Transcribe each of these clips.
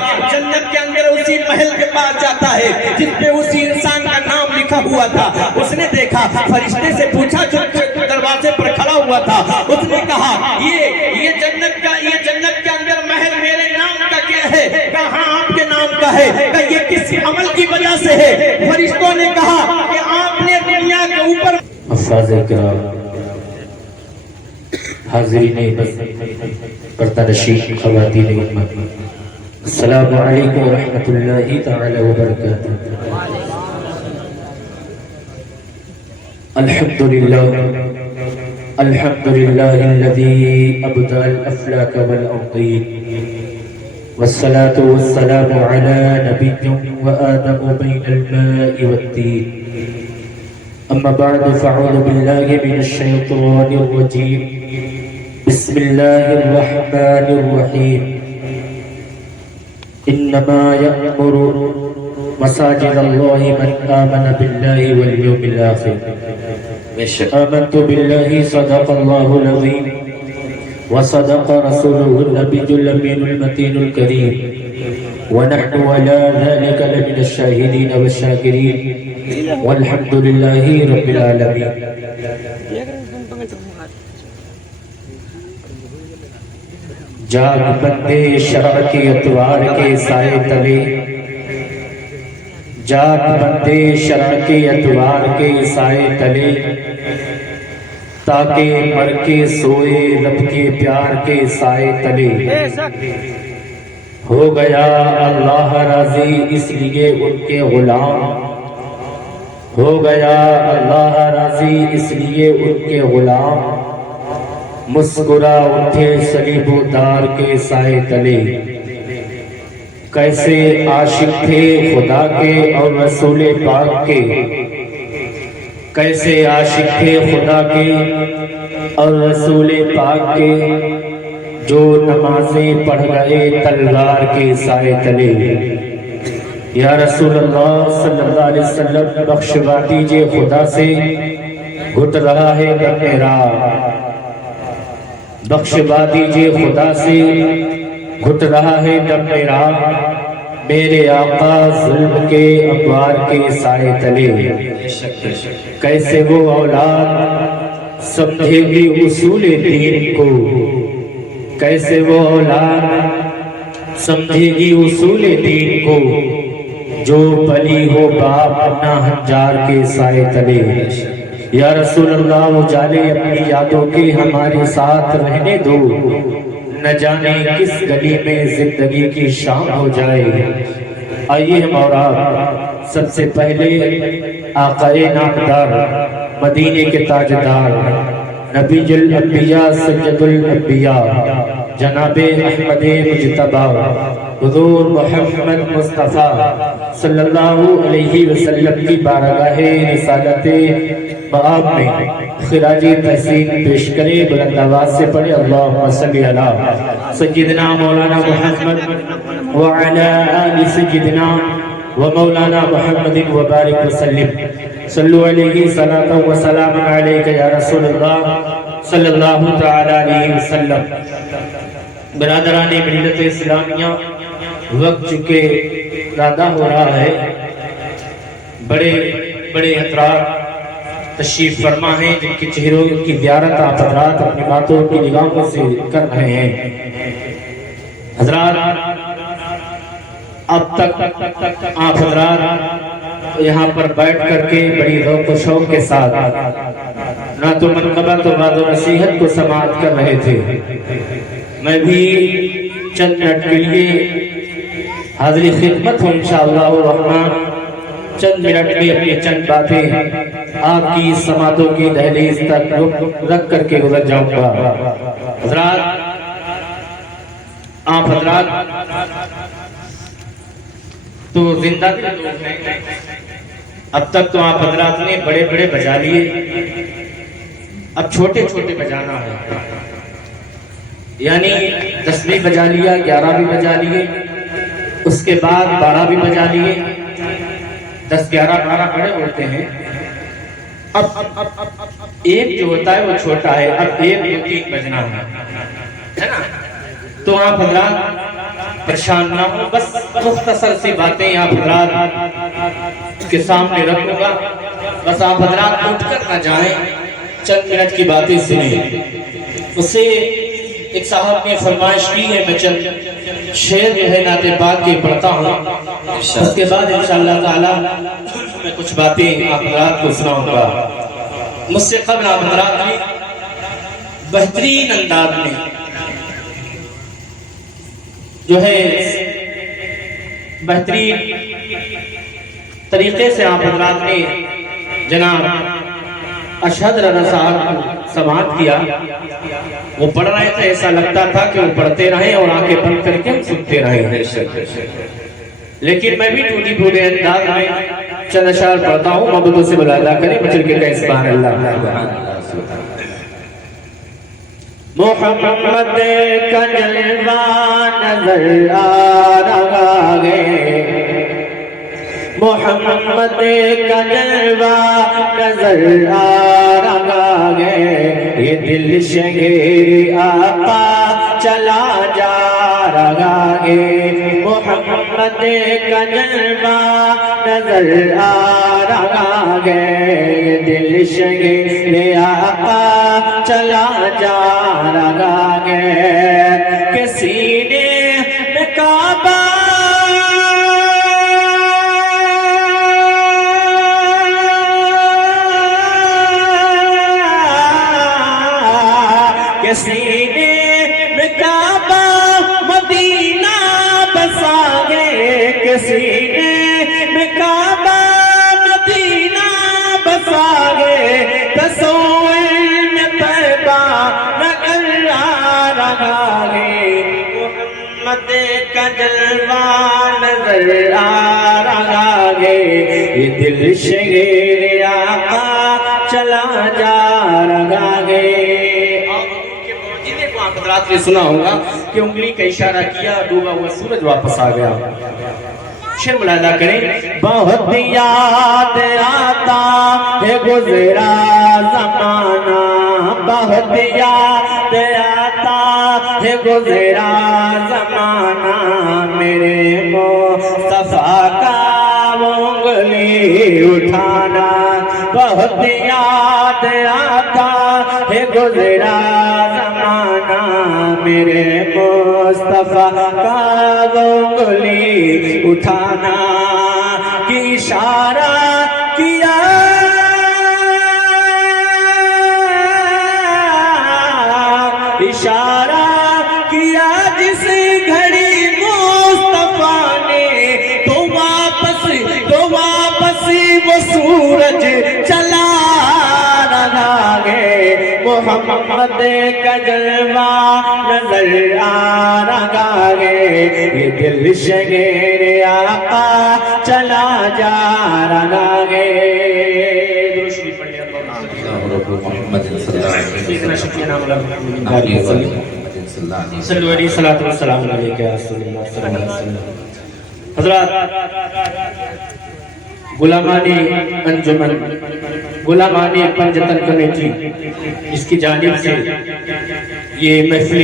بعد جنت کے اندر اسی محل کے پاس جاتا ہے جس پہ اسی انسان کا نام لکھا ہوا تھا. اس نے دیکھا, فرشتے سے پوچھا جو دروازے پر کھڑا ہوا تھا, اس نے کہا یہ جنت کے اندر محل میرے نام کا کیا ہے؟ کہاں آپ کے نام کا ہے؟ کہ یہ کس عمل کی وجہ سے ہے؟ فرشتوں نے کہا کہ آپ نے دنیا کے اوپر. افاظ کرام, حاضرین پردہ نشین خواتین امت, السلام علیکم ورحمۃ اللہ تعالی وبرکاتہ. الحمد للہ الذی ابدع الافلاک والارضین, والصلاة والسلام علی نبی وآدم بین الماء والدین. اما بعد فاعوذ باللہ من الشیطان الرجیم, بسم اللہ الرحمن الرحیم. انما یأمر مساجد اللہ من آمن باللہ والیوم الآخر. آمنت باللہ صدق اللہ العظیم وصدق رسوله النبی الامین المتین الکریم, ونحن على ذلك لمن الشاہدین والشاکرین, والحمد للہ رب العالمین. جاگ بندے شرع کے اتوار کے سائے تلے, جاگ بندے شرع کے اتوار کے سائے تلے, تاکہ مر کے سوئے رب کے پیار کے سائے تلے. ہو گیا اللہ راضی اس لیے ان کے غلام, ہو گیا اللہ راضی اس لیے ان کے غلام, مسکرا اٹھے صلیب و دار کے سائے تلے. کیسے عاشق تھے خدا کے اور رسول پاک کے, کیسے عاشق تھے خدا کے اور رسول پاک کے, جو نمازیں پڑھ گئے تلوار کے سائے تلے. یا رسول اللہ صلی اللہ علیہ وسلم بخشوا دیجئے خدا سے, گھٹ رہا ہے دم میرا. بخشوا دیجئے خدا سے, گھٹ رہا ہے دم میرا, میرے آقا ظلم کے ابوار کے سائے تلے. کیسے وہ اولاد سمجھے گی اصول دین کو, کیسے وہ اولاد سمجھے گی اصول دین کو, جو پلی ہو باپ اپنا ہنجار کے سائے تلے. یا رسول اللہ اجالے اپنی یادوں کے ہمارے ساتھ رہنے دو, نہ جانے کس گلی میں زندگی کی شام ہو جائے. آئیے ہم اور آپ سب سے پہلے آقائے نامدار, مدینے کے تاجدار, نبی الانبیاء سید الانبیاء جناب احمد مجتبی حضور محمد مصطفیٰ صلی اللہ علیہ وسلم کی بارگاہ رسالت باب میں خراج تحسین پیش کرے. بلند آواز سے پڑھے اللہم صلی علی سیدنا مولانا محمد وعلی آل سیدنا و مولانا محمد وبارک وسلم. صلو علیہ صلاۃ و سلام علیک یا رسول اللہ صلی اللہ تعالی علیہ وسلم. برادران ملت اسلامیہ, وقت چکے ارادہ ہو رہا ہے, بڑے بڑے حضرات تشریف فرما ہیں جن کے چہروں کی زیارت آپ حضرات اپنی باتوں کی نگاہوں سے کر رہے ہیں. حضرات اب تک آپ حضرات یہاں پر بیٹھ کر کے بڑی ذوق و شوق کے ساتھ نہ تو منقبت و وعظ و نصیحت کو سماعت کر رہے تھے. میں بھی چند منٹ کے لیے حاضری خدمت ہوں انشاءاللہ الرحمن. چند منٹ میں اپنی چند باتیں آپ کی سماعتوں کی دہلیز تک رکھ کر کے گزر جاؤں گا. حضرات آپ حضرات تو زندہ دل لوگ ہیں. اب تک تو آپ حضرات نے بڑے بڑے بجا لیے, اب چھوٹے چھوٹے بجانا ہے. یعنی 10 بھی بجا لیا, 11 بھی بجا لیے, اس کے بعد 12 بھی بجا لیے. 10 11 12 بڑے ہوتے ہیں. اب ایک جو ہوتا ہے وہ چھوٹا ہے. اب 1 2 3 بجنا ہے نا. تو آپ حضرات پریشان نہ ہو، بس مختصر سی باتیں آپ حضرات کے سامنے رکھوں گا، بس آپ حضرات اٹھ کر نہ جائیں، چند منٹ کی باتیں سنیں۔ اس سے ایک صاحب نے فرمائش کی ہے، میں چند شعر جو ہے نعت پاک کے پڑھتا ہوں، اس کے بعد انشاءاللہ تعالی میں کچھ باتیں آپ حضرات کو سناؤں گا۔ مجھ سے قبل آپ حضرات نے بہترین انداز میں جو ہے بہترین طریقے سے آپ حضرات نے جناب اشہد رضا صاحب کو سماعت کیا۔ وہ پڑھ رہے تھے، ایسا لگتا تھا کہ وہ پڑھتے رہے اور آنکھیں بند کر کے ہم سنتے رہے، لیکن میں بھی ٹوٹی پھوٹے انداز میں چند اشعار پڑھتا ہوں، محبتوں سے ملاحظہ کریں، بچل کے کہیں سبحان اللہ۔ محمد کا جلوہ نظر آ رہا ہے، محمد کا جلوہ نظر آ رہا ہے، یہ دل شگیر آقا چلا جا رہا ہے، محمد کا جلوہ نظر آ رہا ہے، یہ دل شگیر آقا چلا جا رہا ہے، کہ سینے میں کعبہ سینے میں کعبہ مدینہ بسا گے، کہ سینے میں کعبہ مدینہ بسا گے، تصور میں طیبہ نظر آ رہا ہے، محمد کا جلوہ نظر آ رہا ہے، یہ دل شگیر آقا چلا جا رہا ہے۔ حضرات نے سنا ہوگا کہ انگلی کا اشارہ کیا، ڈوبا ہوا سورج واپس آ گیا۔ شعر ملاحظہ کریں، بہت یاد آتا ہے گزرا زمانہ، بہت یاد آتا ہے گزرا زمانہ، میرے مصطفیٰ کا انگلی اٹھانا، بہت یاد آتا ہے گزرا زمانہ، میرے مصطفیٰ کا انگلی اٹھانا، کی اشارہ کیا اشارہ کیا جس گھڑی مصطفیٰ نے، تو واپس وہ سورج چلا رہا ہے، محمد کا جلوہ نظر آ رہا ہے، یہ دل شگیر آقا چلا جا رہا ہے۔ درشی پڑھیں محمد صلی اللہ علیہ وسلم، سیدنا شفیع نام اللہ علیہ وسلم، صلی علیہ الصلوۃ والسلام علیہ یا رسول اللہ صلی اللہ علیہ وسلم۔ حضرات، غلامانی انجمن، غلامانی پنجتن کمیٹی، اس کی جانب سے یہ محفل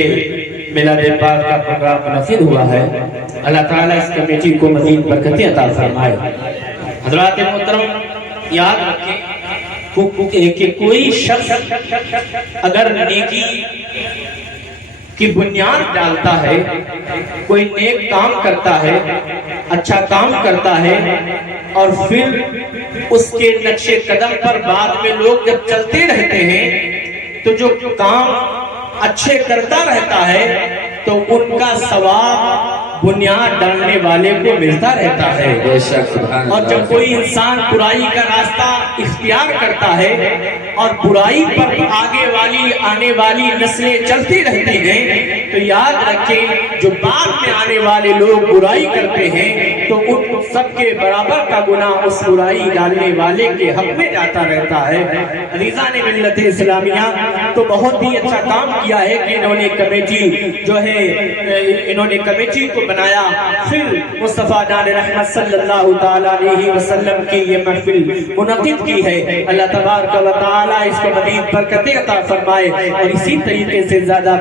میلاد پاک کا پروگرام منعقد ہوا ہے، اللہ تعالیٰ اس کمیٹی کو مزید برکتیں عطا فرمائے۔ حضرات محترم، یاد رکھیں کہ کوئی شخص اگر نیکی کی بنیاد ڈالتا ہے، کوئی نیک کام کرتا ہے، اچھا کام کرتا ہے، اور پھر اس کے نقش قدم پر بعد میں لوگ جب چلتے رہتے ہیں تو جو کام اچھے کرتا رہتا ہے تو ان کا ثواب بنیاد ڈالنے والے کو ملتا رہتا ہے۔ بے شک، سبحان اللہ۔ اور جب کوئی انسان برائی کا راستہ اختیار کرتا ہے اور برائی پر آنے والی نسلیں چلتی رہتی ہیں، تو یاد رکھیں جو بعد میں آنے والے لوگ برائی کرتے ہیں تو ان سب کے برابر کا گناہ اس برائی ڈالنے والے کے حق میں جاتا رہتا ہے۔ عزیزان ملت اسلامیہ تو بہت ہی اچھا کام کیا ہے کہ انہوں نے کمیٹی کو بنایا. پھر مصطفیٰ جان رحمت صلی اللہ تعالیٰ علیہ وسلم کی یہ محفل منعقد کی ہے. اللہ تبارک و تعالیٰ اس کو مزید برکتیں عطا فرمائے اور اسی طریقے سے زیادہ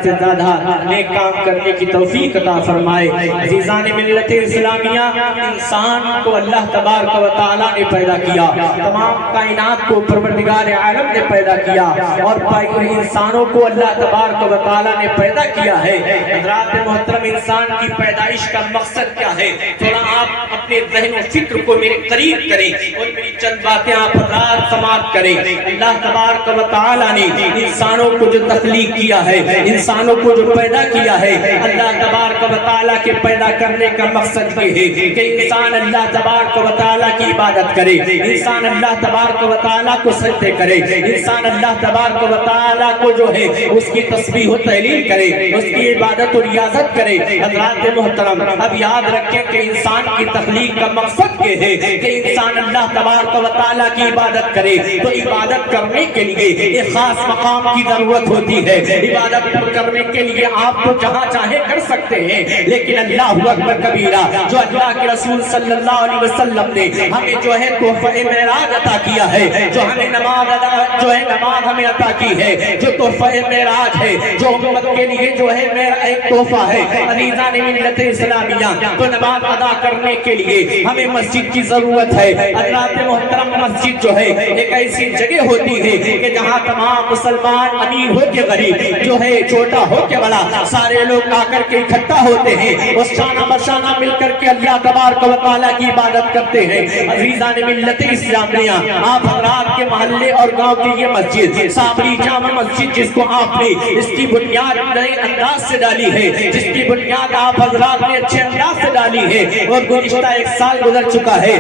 نیک کام کرنے کی توفیق عطا فرمائے. عزیزان ملت اسلامیہ، انسان کو اللہ تبارک و تعالیٰ نے پیدا کیا، تمام کائنات کو پروردگار عالم نے پیدا کیا اور انسانوں کو اللہ تبارک و تعالیٰ نے پیدا کیا ہے. حضرات محترم، انسان کی پیدائش کا مقصد کیا ہے؟ تھوڑا آپ اپنے ذہن و فکر کو میرے قریب کریں اور میری چند باتیں آپ حضرات سماعت کریں. اللہ تبارک و تعالیٰ نے انسانوں کو جو تخلیق کیا ہے، انسانوں کو جو پیدا کیا ہے، اللہ تبارک و تعالیٰ کے پیدا کرنے کا مقصد یہ ہے کہ انسان اللہ تبارک و تعالیٰ کی عبادت کرے، انسان اللہ تبارک و تعالیٰ کو سجدے کرے، انسان اللہ تبارک و تعالیٰ کو جو ہے اس کی تسبیح و تحلیل کرے، اس کی عبادت و ریاضت کرے. حضرات محترم، اب یاد رکھیں کہ انسان کی تخلیق کا مقصد یہ ہے کہ انسان اللہ تبارک و تعالیٰ کی عبادت کرے. تو عبادت کرنے کے لیے ایک خاص مقام کی ضرورت ہوتی ہے. عبادت کرنے کے لیے آپ تو جہاں چاہے کر سکتے ہیں، لیکن اللہ اکبر کبیرہ جو اللہ کے رسول صلی اللہ علیہ وسلم نے ہمیں جو ہے تحفہ معراج عطا کیا ہے، جو ہمیں نماز ہمیں عطا کی ہے، جو تحفہ معراج ہے، جو امت کے لیے جو ہے میرا ایک تحفہ ہے. عزیزان ملت اسلامیہ، تو نماز ادا کرنے کے لیے ہمیں مسجد کی ضرورت ہے. حضرات محترم، مسجد جو ہے ایک ایسی جگہ ہوتی ہے کہ جہاں تمام مسلمان، امیر ہو کے غریب، جو ہے چھوٹا ہو کے بڑا، سارے لوگ آ کر کے اکٹھا ہوتے ہیں اور شانہ بشانہ مل کر کے اللہ تبارک و تعالیٰ کی عبادت کرتے ہیں. عزیزان ملت اسلامیہ، آپ حضرات کے محلے اور گاؤں کی یہ مسجد صابری جامع مسجد، جس کو آپ نے اس کی بنیاد نئے انداز سے ڈالی ہے، جس کی بنیاد آپ حضرات نے اچھے انداز سے ڈالی ہے اور گزشتہ ایک سال گزر چکا ہے.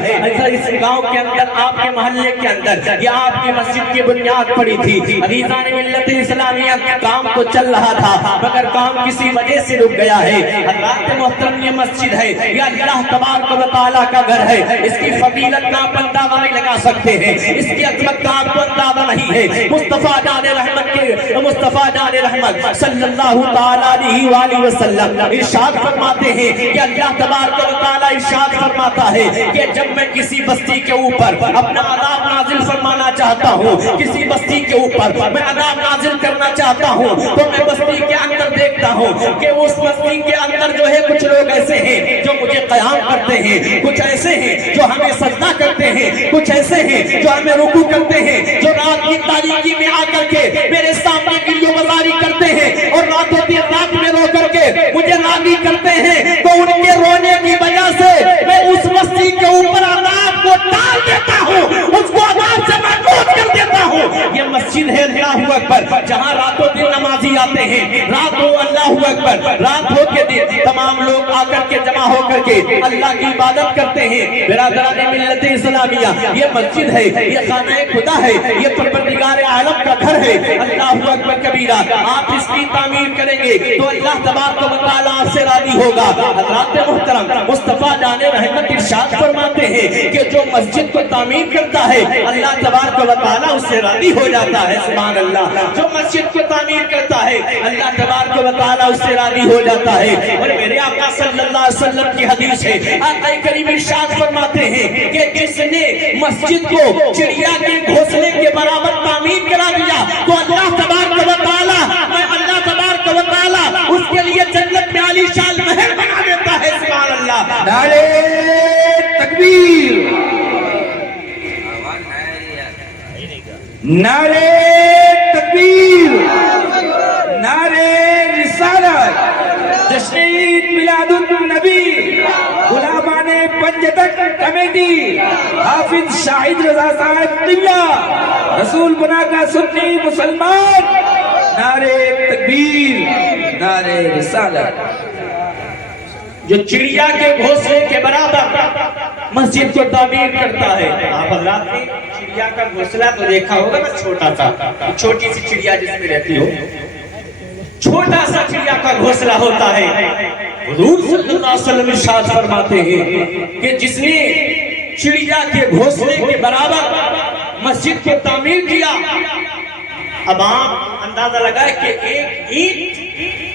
اس گاؤں کے اندر، آپ کے محلے کے اندر یہ آپ کی مسجد کی بنیاد پڑی تھی. عزیزان ملت اسلامیہ، کام تو چل رہا تھا مگر کام کسی وجہ سے رک گیا ہے. حضرات محترم، یہ مسجد ہے، یہ اللہ تبارک و تعالیٰ کا گھر ہے. اس کی فضیلت کا آپ اندازہ نہیں لگا سکتے ہیں، اس کی عظمت کا آپ کو اندازہ نہیں ہے. مصطفیٰ جان رحمت صلی اللہ تعالیٰ علیہ وآلہ وسلم ارشاد فرماتے ہیں کہ اللہ تبارک و تعالیٰ ارشاد فرماتا ہے کہ جب میں کسی بستی کے اوپر اپنا عذاب نازل فرمانا چاہتا ہوں، کسی بستی کے اوپر میں عذاب نازل کرنا چاہتا ہوں، تو میں بستی کے اندر دیکھتا ہوں کہ اس بستی کے اندر جو ہے کچھ لوگ ایسے ہیں جو مجھے قیام کرتے ہیں، کچھ ایسے ہیں جو ہمیں سجدہ کرتے ہیں، کچھ ایسے ہیں جو ہمیں رکوع کرتے ہیں، جو رات کی تاریکی میں آ کر کے میرے سامنے گریو بازاری کرتے ہیں اور راتوں دن رات میں رو کر کے مجھے راضی کرتے ہیں. تو ان کے رونے کی وجہ سے میں اس بستی کے اوپر عذاب کو ڈال دیتا ہوں، اس کو عذاب سے محفوظ کر دیتا ہوں. یہ مسجد ہے اللہ اکبر، جہاں راتوں دن نمازی آتے ہیں. رات ہو اللہ اکبر، رات ہو کے دن تمام لوگ آ کر کے جمع ہو کر کے اللہ کی عبادت کرتے ہیں. برادران ملت اسلامیہ، یہ مسجد ہے، یہ خانہ خدا ہے، یہ پروردگار عالم کا گھر ہے. اللہ اکبر کبیرہ. آپ اس کی تعمیر کریں گے تو اللہ تبارک و تعالیٰ آپ سے راضی ہوگا. حضرات محترم، مصطفیٰ جان رحمت ارشاد فرماتے ہیں کہ جو مسجد کو تعمیر کرتا ہے اللہ تبارک و تعالیٰ اس سے راضی ہو جاتا ہے. سبحان اللہ. جو مسجد کو تعمیر کرتا ہے اللہ تبارک و تعالیٰ اس سے راضی ہو جاتا ہے. اور میرے آقا صلی اللہ علیہ وسلم کی حدیث ہے، آقا کریم ارشاد فرماتے ہیں کہ جس نے مسجد کو چڑیا کے گھونسلے کے برابر تعمیر کرا دیا تو اللہ تبارک و تعالیٰ اس کے لیے جنت میں عالی شان محل بنا دیتا ہے. سبحان اللہ. نعرے تکبیر، نعرے تکبیر، نعرے رسالت. جشن عید میلاد النبی غلامان پنجتک کمیٹی حافظ شاہد رضا صاحب قبلہ رسول بنا کا سنی مسلمان. نعرے تکبیر، نعرے رسالت. جو چڑیا کے گھونسلے کے برابر مسجد کو تعمیر کرتا ہے. آپ حضرات نے چڑیا کا گھونسلہ تو دیکھا ہوگا نا، چھوٹا سا، چھوٹی سی چڑیا جس میں رہتی ہو، چھوٹا سا چڑیا کا گھونسلہ ہوتا ہے. حضور صلی اللہ علیہ وسلم ارشاد فرماتے ہیں کہ جس نے چڑیا کے گھونسلے کے برابر مسجد کو تعمیر کیا. اب آپ اندازہ لگائے کہ ایک اینٹ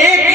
1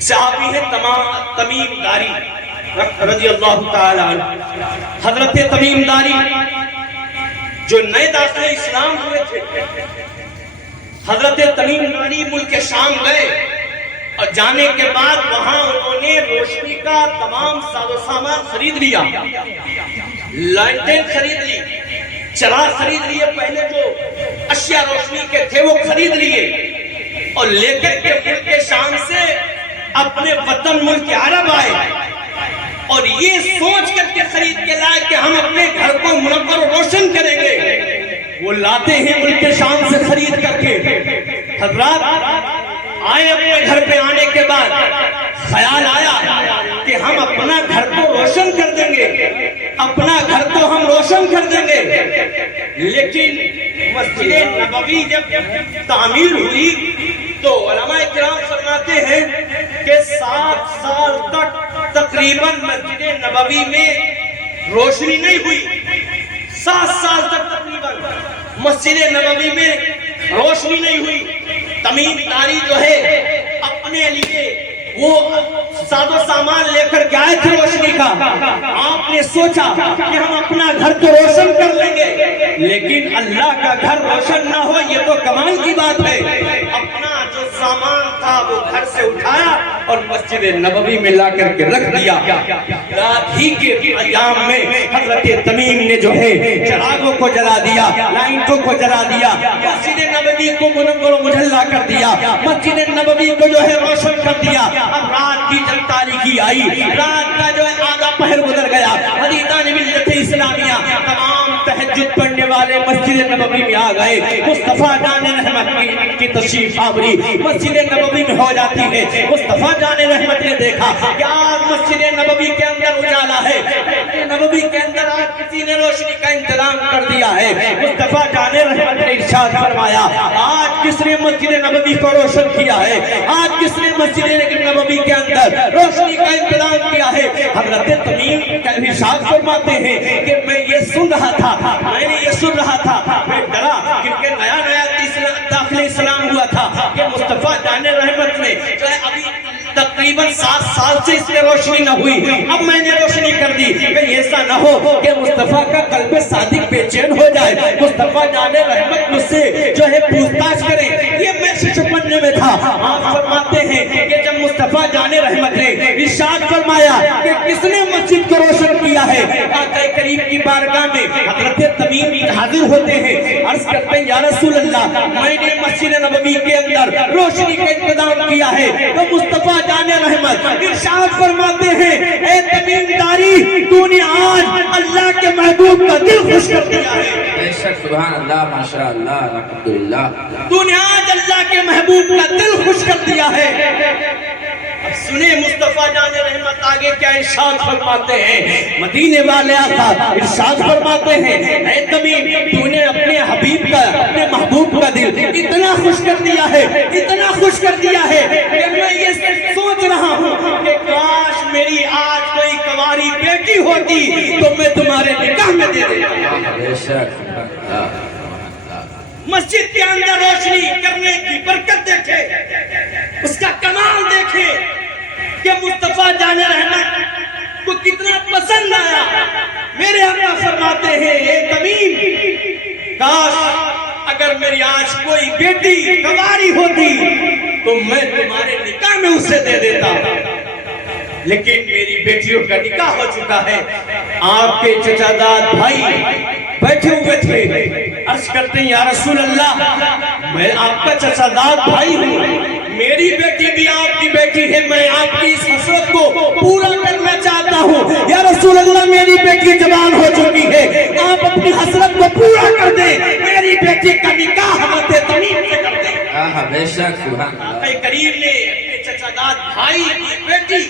صحابی ہے تمیم داری رضی اللہ تعالی عنہ. حضرت تمیم داری جو نئے داخل اسلام ہوئے تھے، حضرت تمیم داری ملک شام گئے اور جانے کے بعد وہاں انہوں نے روشنی کا تمام ساز و سامان خرید لیا، لانٹین خرید لی، چراغ خرید لیے، پہلے جو اشیاء روشنی کے تھے وہ خرید لیے اور لے کر کے ملک شام سے اپنے وطن ملک عرب آئے اور یہ سوچ کر کے خرید کے لائے کہ ہم اپنے گھر کو منور و روشن کریں گے. وہ لاتے ہیں ملک شام سے خرید کر کے. حضرات آئے اپنے گھر پہ، آنے کے بعد خیال آیا کہ ہم اپنا گھر کو روشن کر دیں گے، اپنا گھر کو ہم روشن کر دیں گے. لیکن مسجد نبوی جب تعمیر ہوئی تو علماء کرام فرماتے ہیں کہ 7 سال تک تقریباً مسجد نبوی میں روشنی نہیں ہوئی. 7 سال تک تقریباً مسجد نبوی میں روشنی نہیں ہوئی. تمیم داری جو ہے اپنے لیے وہ ساز و سامان لے کر کے آئے تھے روشنی کا. آپ نے سوچا کہ ہم اپنا گھر تو روشن کر لیں گے، لیکن اللہ کا گھر روشن نہ ہو یہ تو کمال کی بات ہے. اپنا جو سامان تھا وہ گھر سے اٹھایا اور مسجد نبوی میں لا کر کے رکھ دیا. رات ہی کے ایام میں حضرت تمیم نے جو ہے چراغوں کو جلا دیا، لائٹوں کو جلا دیا، مسجد نبوی کو منور و مجلا کر دیا، مسجد نبوی کو جو ہے روشن کر دیا. اب رات کی جب تاریکی آئی، رات کا جو ہے آدھا پہر گزر گیا، حدیثان ملت اسلامیہ تمام تہجد پڑھنے والے مسجد نبوی میں آ گئے. مصطفیٰ جان رحمت کی تشریف آوری مسجد نبوی میں ہو جاتی ہے. مصطفیٰ جان رحمت نے دیکھا کہ آج مسجد نبوی کے اندر اجالا ہے، نبوی کے اندر آج کسی نے روشنی کا انتظام کر دیا ہے. مصطفیٰ جان رحمت نے ارشاد فرمایا آج کس نے مسجد نبوی کو روشن کیا ہے، آج کس نے مسجد نبوی کے اندر روشنی کا انتظام کیا ہے. حضرت تمیم کا ارشاد فرماتے ہیں کہ میں یہ سن رہا تھا، میں ڈرا کیونکہ نیا داخل اسلام ہوا تھا کہ مصطفیٰ جان رحمت نے جو ہے ابھی تقریباً 7 سال سے اس میں روشنی نہ ہوئی، اب میں نے روشنی کر دی. کہیں ایسا نہ ہو کہ مصطفیٰ کا قلب صادق بے چین ہو جائے، مصطفیٰ جان رحمت مجھ سے جو ہے پوچھ تاچھ کریں. یہ میں سے چھپنے میں تھا. آپ فرماتے ہیں کہ جب مصطفیٰ جان رحمت نے ارشاد فرمایا کہ کس نے مسجد کو روشن کیا ہے، آقا کریم کی بارگاہ میں حضرت تمیم حاضر ہوتے ہیں، عرض کرتے ہیں یا رسول اللہ میں نے مسجد نبوی کے اندر روشنی کا انتظام کیا ہے. تو مصطفیٰ جان رحمت ارشاد فرماتے ہیں اے تمیم داری تو نے آج اللہ کے محبوب کا دل خوش کر دیا ہے. بے شک سبحان اللہ ماشاء اللہ الحمدللہ. تو نے آج اللہ کے محبوب کا دل خوش کر دیا ہے. سنے مصطفیٰ جان رحمت آگے کیا ارشاد فرماتے ہیں. مدینے والے آقا ارشاد فرماتے ہیں اے تمیم تو نے اپنے حبیب کا، اپنے محبوب کا دل اتنا خوش کر دیا ہے، اتنا خوش کر دیا ہے کہ میں یہ سوچ رہا ہوں کہ کاش میری آج کوئی کنواری بیٹی ہوتی تو میں تمہارے نکاح میں دے دیتا. بے شک سبحان اللہ. مسجد کے اندر روشنی کرنے کی برکت دیکھے، اس کا کمال دیکھے کہ مصطفیٰ جان رحمت کو کتنا پسند آیا. میرے آقا فرماتے ہیں اے تمیم کاش اگر میری آج کوئی بیٹی کنواری ہوتی تو میں تمہارے نکاح میں اسے دے دیتا، لیکن میری بیٹیوں کا نکاح ہو چکا ہے. آپ کے چچا داد بھائی بیٹھے ہوئے تھے، عرض کرتے ہیں یا رسول اللہ میں آپ کا چچا داد بھائی ہوں، میری بیٹی بھی آپ کی بیٹی ہے، میں آپ کی اس حسرت کو پورا کرنا چاہتا ہوں. یا رسول اللہ میری بیٹی جوان ہو چکی ہے، آپ اپنی حسرت کو پورا کر دیں، میری بیٹی کا نکاح حضرت تمیم سے کر دیں. بے شک سبحان اللہ. آقا کریم نے اپنے چچا داد بھائی کی بیٹی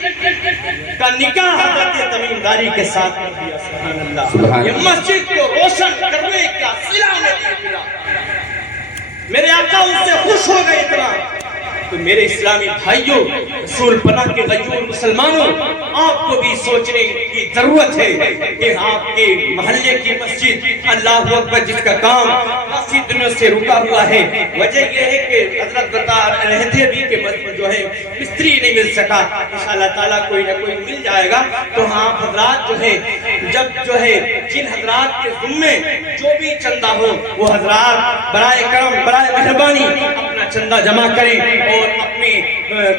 کا نکاح حضرت تمیم داری کے ساتھ کر دیا. سبحان اللہ. یہ مسجد کو روشن کرنے کا صلہ نے دیا. میرے آقا ان سے خوش ہو گئے اتنا تو میرے اسلامی بھائیوں، رسول پناہ کے غیور مسلمانوں، آپ کو بھی سوچنے کی ضرورت ہے کہ آپ کے محلے کی مسجد اللہ اکبر جس کا کام کافی دنوں سے رکا ہوا ہے، وجہ یہ ہے کہ حضرت بتا رہے تھے ابھی کہ جو ہے مستری نہیں مل سکا، انشاءاللہ تعالیٰ کوئی نہ کوئی مل جائے گا۔ تو ہاں حضرات جو ہے جب جو ہے جن حضرات کے ذمے جو بھی چندہ ہو وہ حضرات برائے کرم برائے مہربانی اپنا چندہ جمع کریں اور اپنے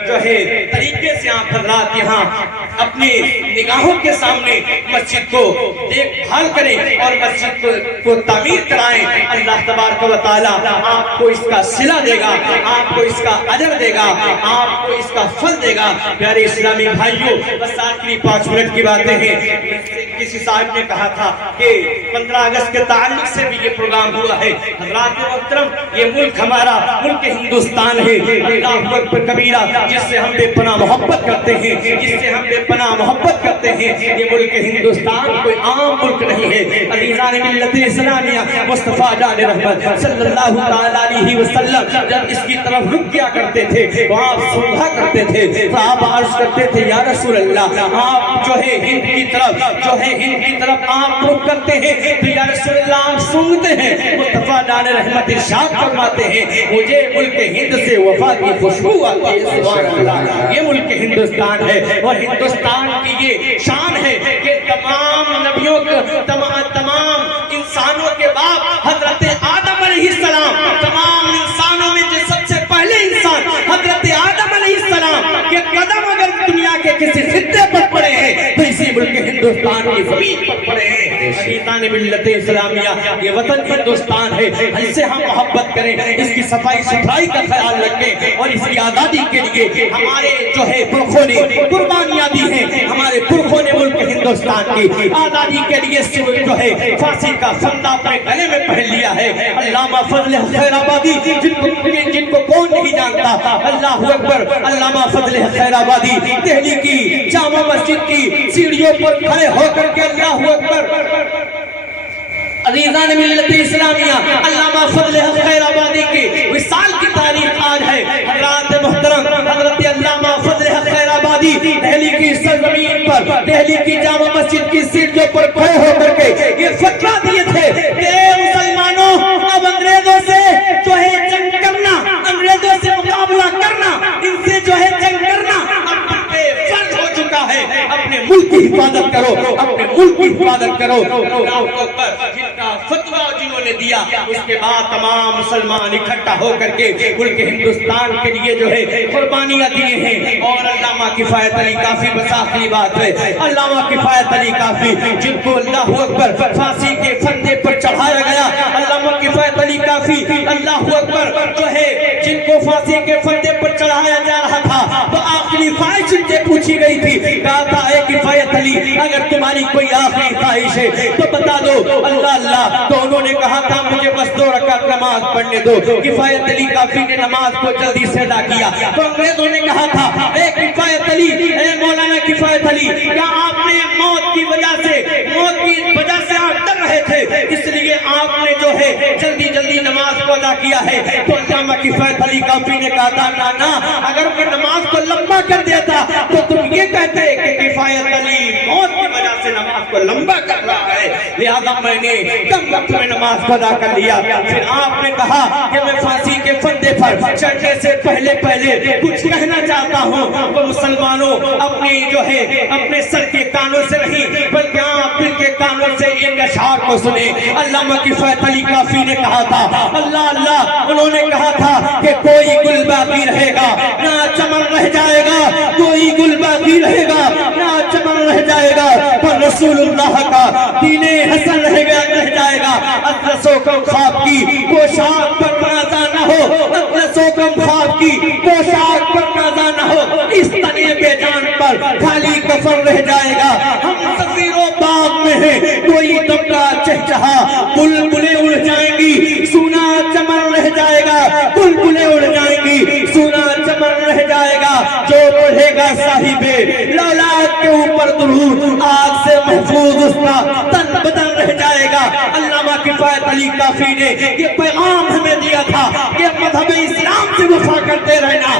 جو ہے طریقے سے آپ حضرات یہاں اپنی نگاہوں کے سامنے مسجد کو دیکھ بھال کریں اور مسجد کو تعمیر کرائیں۔ اللہ تبارک و تعالیٰ آپ کو اس کا صلہ دے گا، آپ کو اس کا اجر دے گا، آپ کو اس کا پھل دے گا۔ پیارے اسلامی بھائیوں، بس آخری 5 منٹ کی باتیں ہیں۔ کسی صاحب نے کہا تھا کہ 15 اگست کے تعلق سے بھی یہ پروگرام ہوا ہے۔ حضرات محترم، یہ ملک ہمارا ملک ہندوستان ہے، اللہ اکبر کبیرہ، جس سے ہم بے پناہ محبت کرتے ہیں، جس سے ہم بے پناہ محبت کرتے ہیں۔ یہ ملک ہندوستان کوئی عام ملک نہیں ہے۔ عزیزان ملت اسلامیہ، مصطفیٰ جان رحمت صلی اللہ تعالیٰ علیہ وسلم جب اس کی طرف رک کیا کرتے تھے، وہ آپ سمجھا کرتے تھے تو آپ عرض کرتے تھے یا رسول اللہ، آپ جو ہے ہند کی طرف آپ رک کرتے ہیں تو یا رسول اللہ آپ سنتے ہیں۔ مصطفیٰ جان رحمت ارشاد فرماتے ہیں مجھے ملک ہند سے وفا کی خوشبو آتی ہے۔ سبحان اللہ، یہ ملک ہندوستان ہے اور ہندوستان کی یہ شان ہے کہ تمام نبیوں کو تمام انسانوں کے باپ حضرت آدم علیہ السلام، تمام انسانوں میں جو سب سے پہلے انسان حضرت آدم علیہ السلام کے قدم اگر دنیا کے کسی خطے پر پڑے ہیں تو اسی ملک ہندوستان کی زمین پر پڑے ہیں۔ عزیزان ملت اسلامیہ، یہ وطن ہندوستان ہے، اس سے ہم محبت کریں، اس کی صفائی ستھرائی کا خیال رکھیں اور اس کی آزادی کے لیے ہمارے جو ہے پرخوں نے قربانیاں دی ہیں، ہمارے پرخوں نے ملک ہندوستان کی آزادی کے لیے جو ہے پھانسی کا فندہ اپنے گلے میں پہن لیا ہے۔ علامہ فضل خیر آبادی، جن کو کون نہیں جانتا، اللہ اکبر، علامہ فضل خیر آبادی دہلی کی جامع مسجد کی سیڑھیوں پر کھڑے ہو کر کے اللہ اکبر، عزیزان ملت اسلامیہ، علامہ فضل خیر آبادی کی وصال کی تاریخ آج ہے۔ حضرات محترم، حضرت علامہ فضل خیر آبادی دہلی کی سرزمین پر، دہلی کی جامع مسجد کی سیڑھیوں پر کھڑے ہو کر کے یہ فتویٰ دیے تھے کہ مسلمانوں اب انگریزوں سے جو ہے جنگ کرنا، انگریزوں سے مقابلہ کرنا، ان سے جو ہے جنگ کرنا اب تم پہ فرض ہو چکا ہے۔ اپنے ملک کی حفاظت کرو، اپنے ملک کی حفاظت کرو۔ جن کا فتویٰ جنہوں نے دیا، اس کے بعد تمام مسلمان اکٹھا ہو کر کے ملک ہندوستان کے لیے جو ہے قربانیاں دیے ہیں۔ اور علامہ کفایت علی کافی، بس آخری بات ہے، علامہ کفایت علی کافی جن کو اللہ اکبر پھانسی کے پھندے پر چڑھایا گیا، علامہ کفایت علی کافی اللہ اکبر جو ہے جن کو پھانسی کے پھندے پر چڑھایا جا رہا تھا تو آخری خواہش ان سے پوچھی گئی تھی، کہا تھا اے کفایت علی اگر تمہاری کوئی آخری خواہش ہے تو بتا دو۔ اللہ اللہ، تو انہوں نے کہا تھا مجھے بس 2 رکعت نماز پڑھنے دو۔ کفایت علی کافی نے نماز کو جلدی سے ادا کیا تو انگریزوں نے کہا تھا اے کفایت علی، اے مولانا کفایت علی، کیا آپ نے موت کی وجہ سے آپ ڈر رہے تھے اس لیے آپ نے جو ہے جلدی جلدی نماز کو ادا کیا ہے؟ تو علامہ کفایت علی کافی نے کہا تھا نا، اگر میں نماز کو لمبا کر دیتا تو تم یہ کہتے کہ کفایت علی موت کی وجہ سے نماز کو لمبا کر رہا ہے، لہذا میں نے کم وقت میں نماز کو ادا کر لیا۔ پھر آپ نے کہا کہ میں پھانسی کے پھندے پر چڑھنے سے پہلے کچھ کہنا چاہتا ہوں، وہ مسلمانوں اپنی جو ہے اپنے سر کے کانوں سے نہیں بلکہ آپ دل کے کانوں سے ان اشعار کو سنیں۔ علامہ کفایت علی کافی نے کہا تھا اللہ اللہ، انہوں نے کہا تھا کہ کوئی گل باقی رہے گا نہ چمن رہ جائے گا، کوئی گل باقی رہے گا نہ چمن رہ جائے گا، پر رسول اللہ کا دین حسن رہ جائے گا۔ اطلسو کم خواب کی پوشاک پر نازا نہ ہو، اطلسو کم خواب کی پوشاک پر نازا نہ ہو، اس تنے بے جان پر خالی کفن رہ جائے گا۔ ہم سفیر و باغ میں ہیں، کوئی طبقہ چہچہا، بلبلیں اڑ جائیں گی، سونا چمن رہ جائے گا، بلبلیں اڑ جائیں گی، سونا چمن رہ جائے گا، جو پڑھے گا صاحب لولاک کے اوپر درود، آگ سے محفوظ اس کا تن بدن رہ جائے گا۔ علامہ کفایت علی کافی نے یہ پیغام ہمیں دیا تھا کہ مذہب اسلام سے وفا کرتے رہنا،